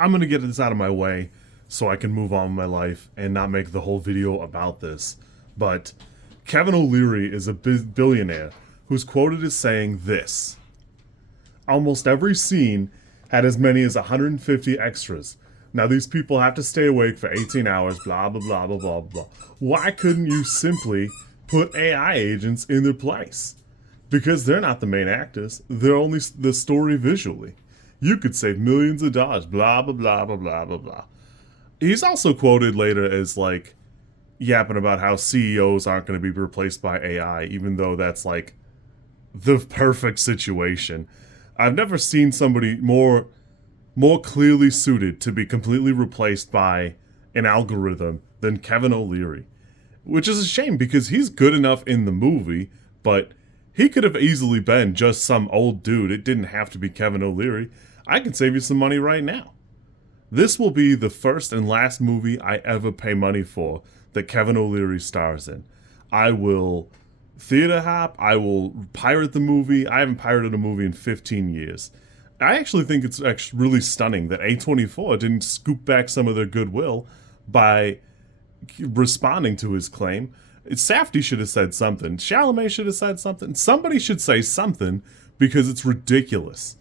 I'm gonna get this out of my way so I can move on with my life and not make the whole video about this. But Kevin O'Leary is a billionaire who's quoted as saying this: almost every scene had as many as 150 extras. Now these people have to stay awake for 18 hours, blah, blah, blah, blah, blah, blah. Why couldn't you simply put AI agents in their place? Because they're not the main actors. They're only the story visually. You could save millions of dollars, blah, blah, blah, blah, blah, blah, blah. He's also quoted later as, like, yapping about how CEOs aren't going to be replaced by AI, even though that's, like, the perfect situation. I've never seen somebody more clearly suited to be completely replaced by an algorithm than Kevin O'Leary. Which is a shame, because he's good enough in the movie, but he could have easily been just some old dude. It didn't have to be Kevin O'Leary. I can save you some money right now. This will be the first and last movie I ever pay money for that Kevin O'Leary stars in. I will theater hop. I will pirate the movie. I haven't pirated a movie in 15 years. I actually think it's actually really stunning that A24 didn't scoop back some of their goodwill by responding to his claim. Safdie should have said something. Chalamet should have said something. Somebody should say something, because it's ridiculous.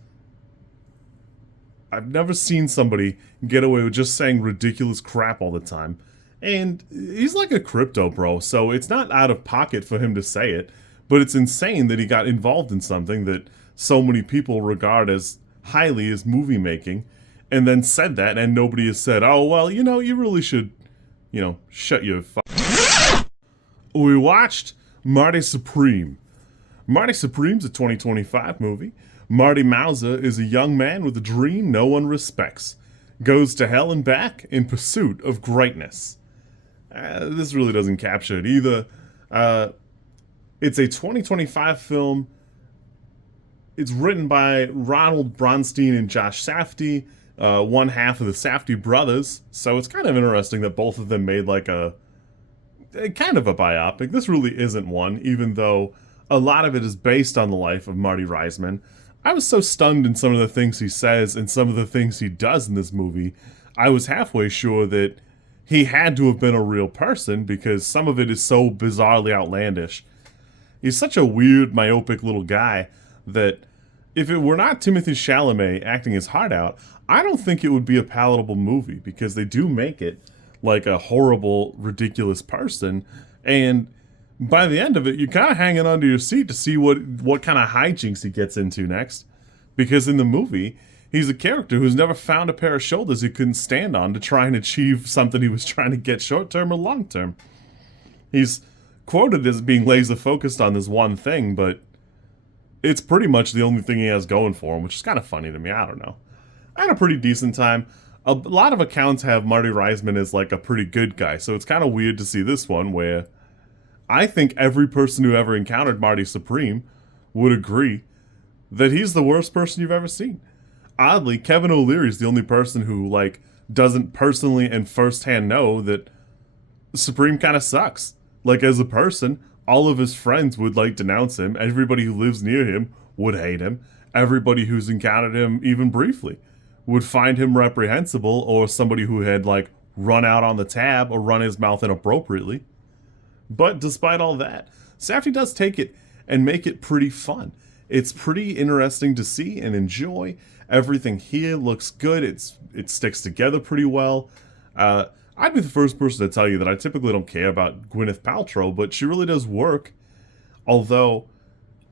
I've never seen somebody get away with just saying ridiculous crap all the time. And he's like a crypto bro, so it's not out of pocket for him to say it, but it's insane that he got involved in something that so many people regard as highly as movie making, and then said that, and nobody has said, oh, well, you really should, shut your We watched Marty Supreme. Marty Supreme's a 2025 movie. Marty Mauser is a young man with a dream no one respects. Goes to hell and back in pursuit of greatness. This really doesn't capture it either. It's a 2025 film. It's written by Ronald Bronstein and Josh Safdie, one half of the Safdie brothers. So it's kind of interesting that both of them made like a kind of a biopic. This really isn't one, even though a lot of it is based on the life of Marty Reisman. I was so stunned in some of the things he says and some of the things he does in this movie, I was halfway sure that he had to have been a real person, because some of it is so bizarrely outlandish. He's such a weird, myopic little guy that if it were not Timothée Chalamet acting his heart out, I don't think it would be a palatable movie, because they do make it like a horrible, ridiculous person, and by the end of it, you're kind of hanging onto your seat to see what kind of hijinks he gets into next. Because in the movie, he's a character who's never found a pair of shoulders he couldn't stand on to try and achieve something he was trying to get short-term or long-term. He's quoted as being laser-focused on this one thing, but it's pretty much the only thing he has going for him, which is kind of funny to me. I don't know. I had a pretty decent time. A lot of accounts have Marty Reisman as like a pretty good guy, so it's kind of weird to see this one where I think every person who ever encountered Marty Supreme would agree that he's the worst person you've ever seen. Oddly, Kevin O'Leary is the only person who, like, doesn't personally and firsthand know that Supreme kind of sucks. Like, as a person, all of his friends would, like, denounce him. Everybody who lives near him would hate him. Everybody who's encountered him, even briefly, would find him reprehensible, or somebody who had, like, run out on the tab or run his mouth inappropriately. But despite all that, Safdie does take it and make it pretty fun. It's pretty interesting to see and enjoy. Everything here looks good. It sticks together pretty well. I'd be the first person to tell you that I typically don't care about Gwyneth Paltrow, but she really does work. Although,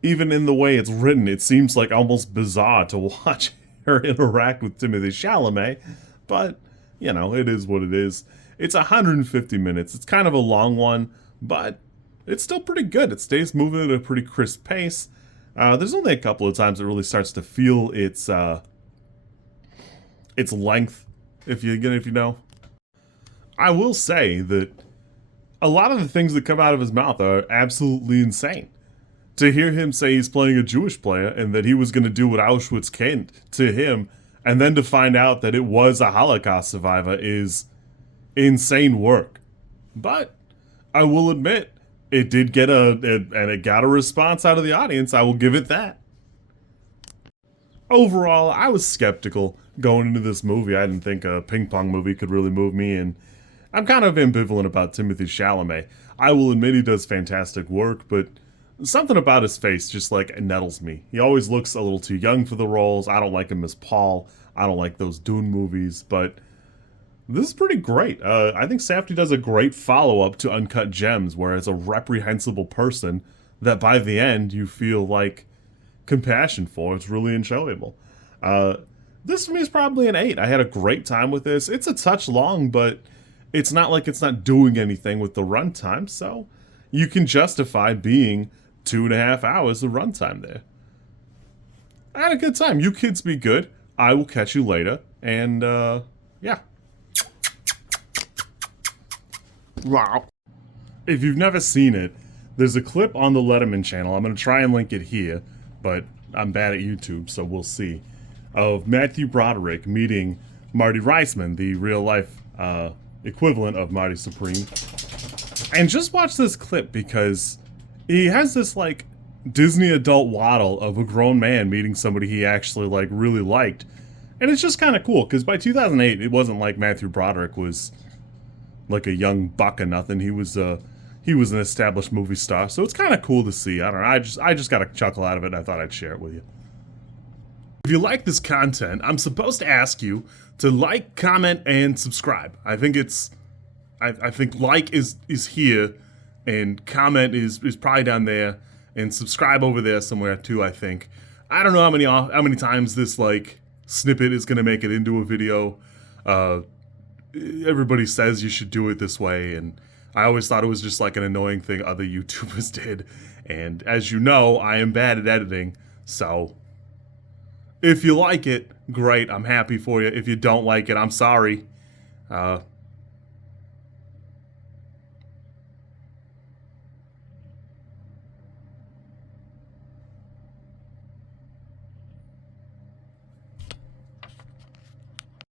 even in the way it's written, it seems like almost bizarre to watch her interact with Timothée Chalamet. But, it is what it is. It's 150 minutes. It's kind of a long one, but it's still pretty good. It stays moving at a pretty crisp pace. There's only a couple of times it really starts to feel its length, if you know. I will say that a lot of the things that come out of his mouth are absolutely insane. To hear him say he's playing a Jewish player and that he was going to do what Auschwitz came to him, and then to find out that it was a Holocaust survivor, is insane work. But I will admit, it did get it got a response out of the audience. I will give it that. Overall, I was skeptical going into this movie, I didn't think a ping pong movie could really move me, and I'm kind of ambivalent about Timothée Chalamet. I will admit he does fantastic work, but something about his face just like nettles me. He always looks a little too young for the roles. I don't like him as Paul. I don't like those Dune movies, but this is pretty great. I think Safdie does a great follow-up to Uncut Gems, where it's a reprehensible person that by the end you feel like compassion for. It's really enjoyable. This for me is probably an 8. I had a great time with this. It's a touch long, but it's not like it's not doing anything with the runtime, so you can justify being 2.5 hours of runtime there. I had a good time. You kids be good. I will catch you later, and yeah. Wow. If you've never seen it, there's a clip on the Letterman channel. I'm going to try and link it here, but I'm bad at YouTube, so we'll see. Of Matthew Broderick meeting Marty Reisman, the real-life equivalent of Marty Supreme. And just watch this clip because he has this, like, Disney adult waddle of a grown man meeting somebody he actually, like, really liked. And it's just kind of cool, because by 2008, it wasn't like Matthew Broderick was like a young buck or nothing. He was an established movie star, so it's kind of cool to see. I don't know. I just got a chuckle out of it, and I thought I'd share it with you. If you like this content, I'm supposed to ask you to like, comment, and subscribe. I think I think like is here, and comment is probably down there, and subscribe over there somewhere too. I think. I don't know how many times this like snippet is gonna make it into a video. Everybody says you should do it this way, and I always thought it was just like an annoying thing other YouTubers did. And as you know, I am bad at editing, so if you like it, great, I'm happy for you. If you don't like it, I'm sorry.